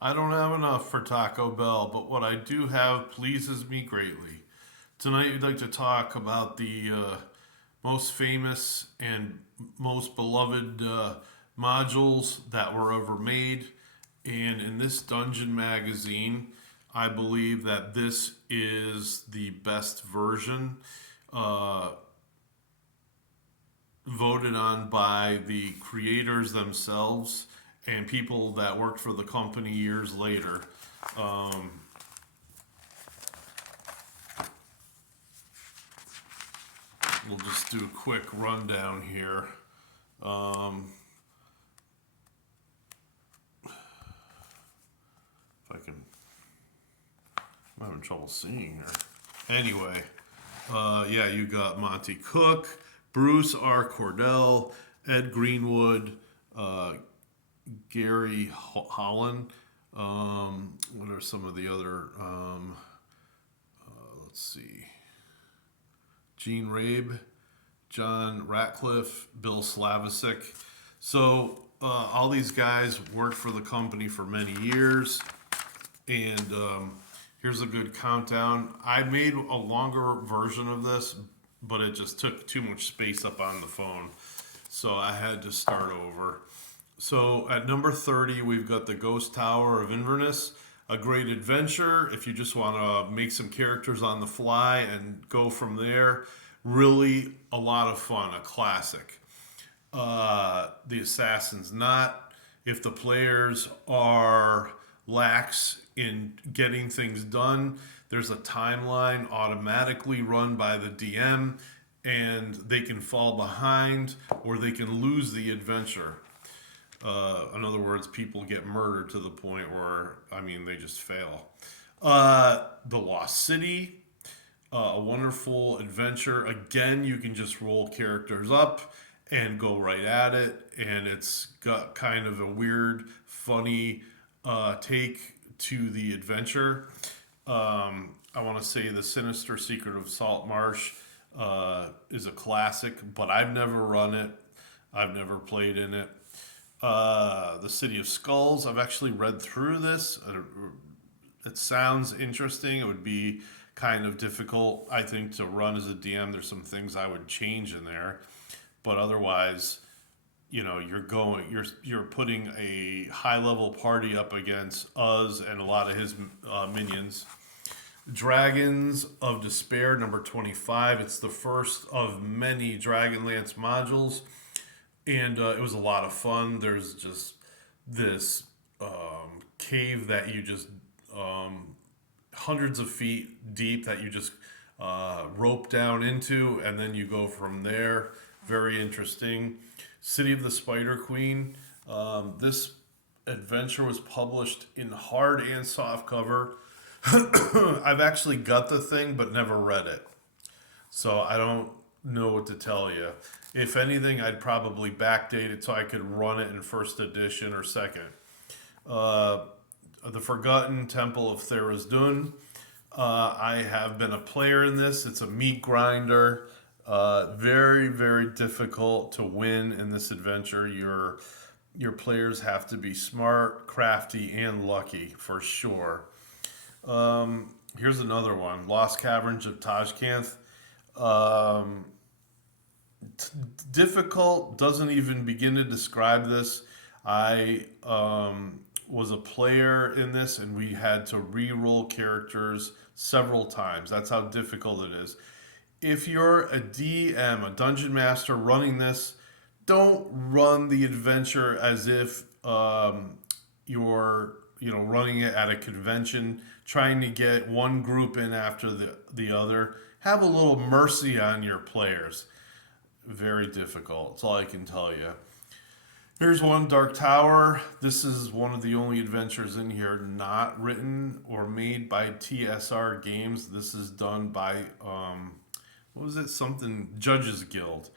I don't have enough for Taco Bell, but what I do have pleases me greatly. Tonight, we'd like to talk about the most famous and most beloved modules that were ever made. And in this Dungeon magazine, I believe that this is the best version, uh, voted on by the creators themselves and people that worked for the company years later. Um, we'll just do a quick rundown here. Um, if I can, I'm having trouble seeing her. Anyway, yeah, you got Monty Cook, Bruce R. Cordell, Ed Greenwood, uh, Gary Holland. What are some of the other? Let's see. Gene Rabe, John Ratcliffe, Bill Slavicsek. So all these guys worked for the company for many years, and here's a good countdown. I made a longer version of this, but it just took too much space up on the phone, so I had to start over. So at number 30, we've got the Ghost Tower of Inverness, a great adventure. If you just want to make some characters on the fly and go from there, really a lot of fun, a classic. The Assassin's Knot, if the players are lax in getting things done, there's a timeline automatically run by the DM, and they can fall behind or they can lose the adventure. In other words, people get murdered to the point where, I mean, they just fail. The Lost City, a wonderful adventure. Again, you can just roll characters up and go right at it, and it's got kind of a weird, funny take to the adventure. I want to say The Sinister Secret of Salt Marsh is a classic, but I've never run it. I've never played in it. The City of Skulls. I've actually read through this. It sounds interesting. It would be kind of difficult, I think, to run as a DM. There's some things I would change in there, but otherwise, you're putting a high level party up against us and a lot of his minions. Dragons of Despair, number 25. It's the first of many Dragonlance modules, and it was a lot of fun. There's just this cave that you just hundreds of feet deep that you just rope down into, and then you go from there. Very interesting. City of the Spider Queen. This adventure was published in hard and soft cover. I've actually got the thing, but never read it, so I don't know what to tell you. If anything, I'd probably backdate it so I could run it in first edition or second. Uh, the Forgotten Temple of Tharizdun. I have been a player in this. It's a meat grinder. Very, very difficult to win in this adventure. Your players have to be smart, crafty, and lucky for sure. Here's another one: Lost Caverns of Tajkanth. Um, Difficult doesn't even begin to describe this. I was a player in this, and we had to re-roll characters several times. That's how difficult it is. If you're a DM, a dungeon master running this, don't run the adventure as if you're running it at a convention, trying to get one group in after the other. Have a little mercy on your players. Very difficult. That's all I can tell you. Here's one, Dark Tower. This is one of the only adventures in here not written or made by TSR Games. This is done by, what was it? Something, Judges Guild.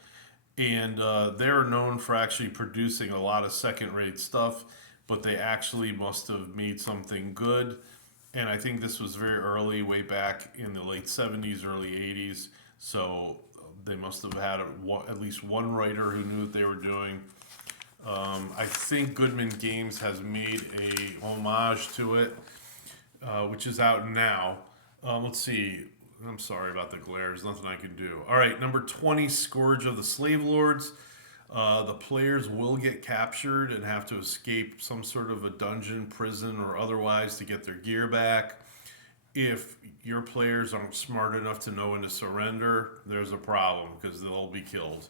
And they're known for actually producing a lot of second rate stuff, but they actually must have made something good. And I think this was very early, way back in the late 70s, early 80s. So they must have had at least one writer who knew what they were doing. I think Goodman Games has made a homage to it, which is out now. Let's see. I'm sorry about the glare. There's nothing I can do. All right, number 20, Scourge of the Slave Lords. The players will get captured and have to escape some sort of a dungeon, prison, or otherwise to get their gear back. If your players aren't smart enough to know when to surrender, there's a problem because they'll be killed.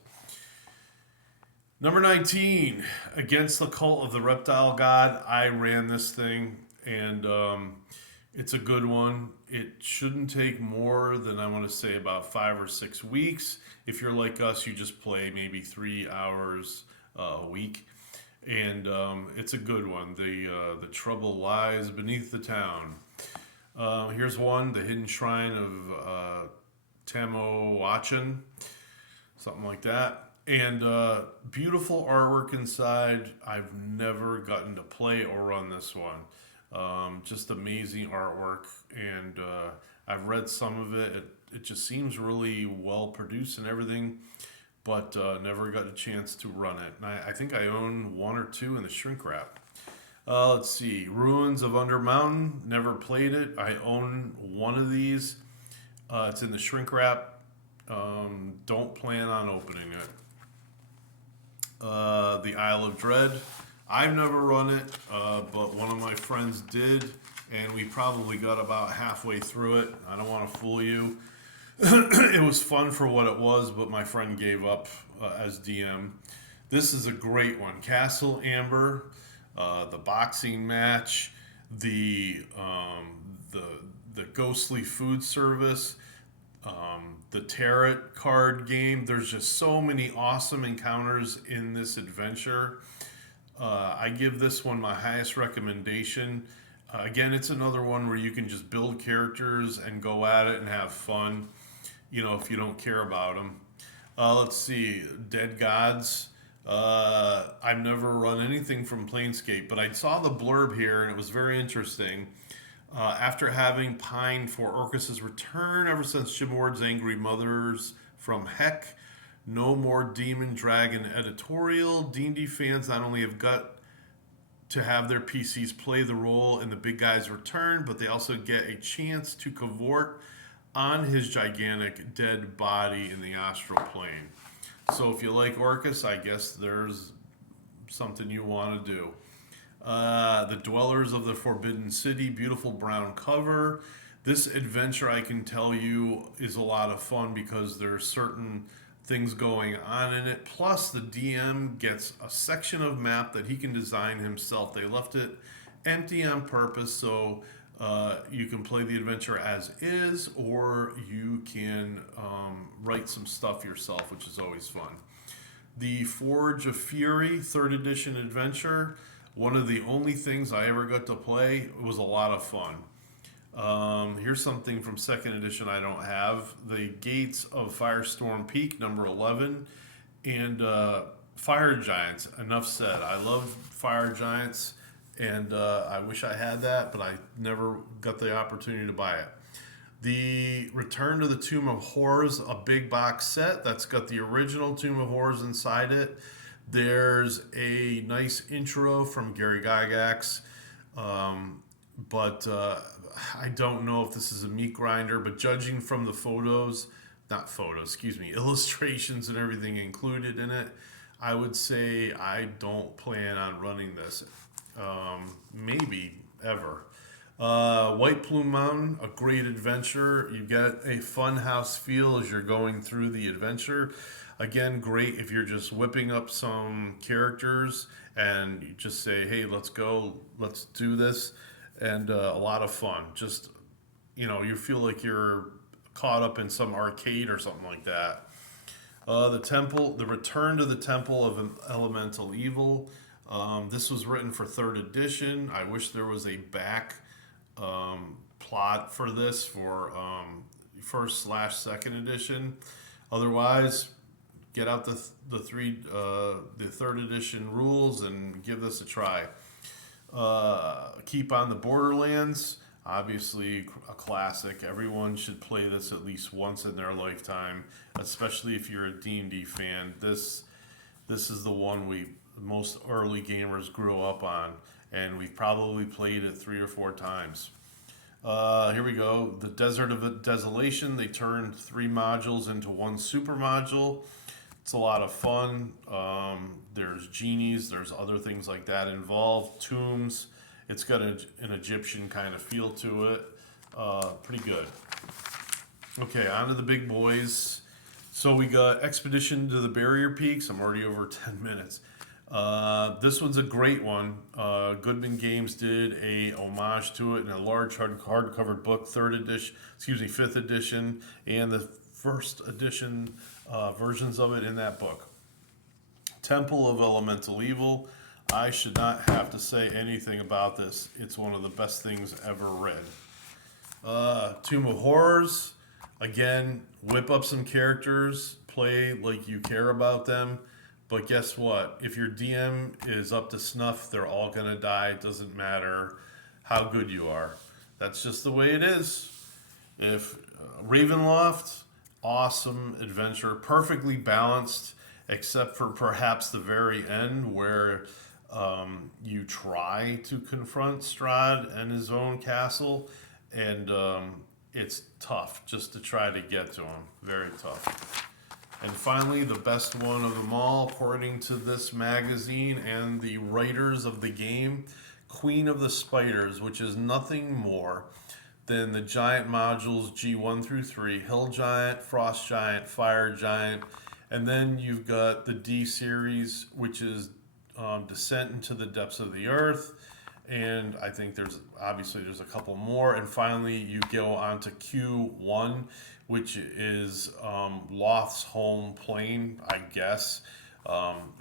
Number 19, Against the Cult of the Reptile God. I ran this thing, and it's a good one. It shouldn't take more than, I want to say, about 5 or 6 weeks. If you're like us, you just play maybe 3 hours a week, and it's a good one. The trouble lies beneath the town. Here's one, The Hidden Shrine of Tamowachan, something like that. And beautiful artwork inside. I've never gotten to play or run this one. Just amazing artwork, and I've read some of it. It just seems really well produced and everything, but never got a chance to run it. And I think I own one or two in the shrink wrap. Let's see, Ruins of Undermountain. Never played it. I own one of these. It's in the shrink wrap. Don't plan on opening it. The Isle of Dread. I've never run it, but one of my friends did, and we probably got about halfway through it. I don't want to fool you. It was fun for what it was, but my friend gave up as DM. This is a great one. Castle Amber, the boxing match, the ghostly food service, the tarot card game. There's just so many awesome encounters in this adventure. I give this one my highest recommendation. Again, it's another one where you can just build characters and go at it and have fun, if you don't care about them. Let's see, Dead Gods. I've never run anything from Planescape, but I saw the blurb here and it was very interesting. After having pined for Orcus's return ever since Jim Ward's Angry Mothers from Heck, no more Demon Dragon editorial. D&D fans not only have got to have their PCs play the role in the big guy's return, but they also get a chance to cavort on his gigantic dead body in the astral plane. So if you like Orcus, I guess there's something you want to do. The Dwellers of the Forbidden City, beautiful brown cover. This adventure, I can tell you, is a lot of fun because there's certain things going on in it. Plus, the DM gets a section of map that he can design himself. They left it empty on purpose, so you can play the adventure as is, or you can write some stuff yourself, which is always fun. The Forge of Fury, 3rd edition adventure. One of the only things I ever got to play. It was a lot of fun. Here's something from 2nd edition I don't have. The Gates of Firestorm Peak, number 11. And Fire Giants, enough said. I love Fire Giants, and I wish I had that, but I never got the opportunity to buy it. The Return to the Tomb of Horrors, a big box set that's got the original Tomb of Horrors inside it. There's a nice intro from Gary Gygax, but I don't know if this is a meat grinder, but judging from the illustrations and everything included in it, I would say I don't plan on running this, maybe ever. White Plume Mountain, a great adventure. You get a fun house feel as you're going through the adventure. Again, great if you're just whipping up some characters and you just say, hey, let's go, let's do this. And a lot of fun. Just, you feel like you're caught up in some arcade or something like that. The Return to the Temple of Elemental Evil. This was written for 3rd edition. I wish there was a back plot for this for 1st/2nd edition. Otherwise, get out the 3rd edition rules and give this a try. Keep on the Borderlands, obviously a classic. Everyone should play this at least once in their lifetime, especially if you're a D&D fan. This is the one most early gamers grew up on, and we've probably played it 3 or 4 times. Here we go. The Desert of Desolation. They turned 3 modules into one super module. It's a lot of fun. There's genies, there's other things like that involved, tombs. It's got an Egyptian kind of feel to it. Pretty good. Okay, on to the big boys. So we got Expedition to the Barrier Peaks. I'm already over 10 minutes. This one's a great one. Goodman Games did a homage to it in a large hardcover book, fifth edition, and the first edition versions of it in that book. Temple of Elemental Evil. I should not have to say anything about this. It's one of the best things ever read. Tomb of Horrors. Again, whip up some characters, play like you care about them. But guess what? If your DM is up to snuff, they're all going to die. It doesn't matter how good you are. That's just the way it is. If Ravenloft, awesome adventure, perfectly balanced, except for perhaps the very end where you try to confront Strahd and his own castle, and it's tough just to try to get to him. Very tough. And finally, the best one of them all, according to this magazine and the writers of the game, Queen of the Spiders, which is nothing more than the giant modules G1 through 3, Hill Giant, Frost Giant, Fire Giant, and then you've got the D series, which is Descent into the Depths of the Earth, and I think there's a couple more, and finally you go on to Q1, which is Loth's home plane, I guess.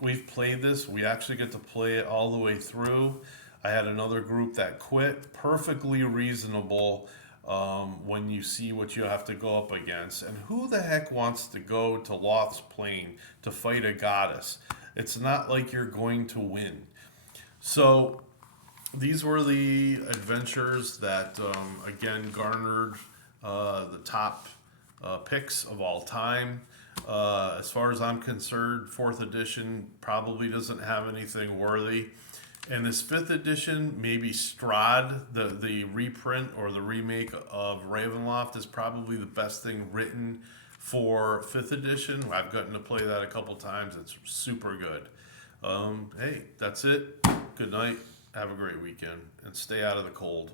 We've played this. We actually get to play it all the way through. I had another group that quit. Perfectly reasonable when you see what you have to go up against. And who the heck wants to go to Loth's plane to fight a goddess? It's not like you're going to win. So these were the adventures that, again, garnered the top picks of all time. As far as I'm concerned, 4th edition probably doesn't have anything worthy. And this 5th edition, maybe Strahd, the reprint or the remake of Ravenloft, is probably the best thing written for 5th edition. I've gotten to play that a couple times. It's super good. Hey, that's it. Good night. Have a great weekend. And stay out of the cold.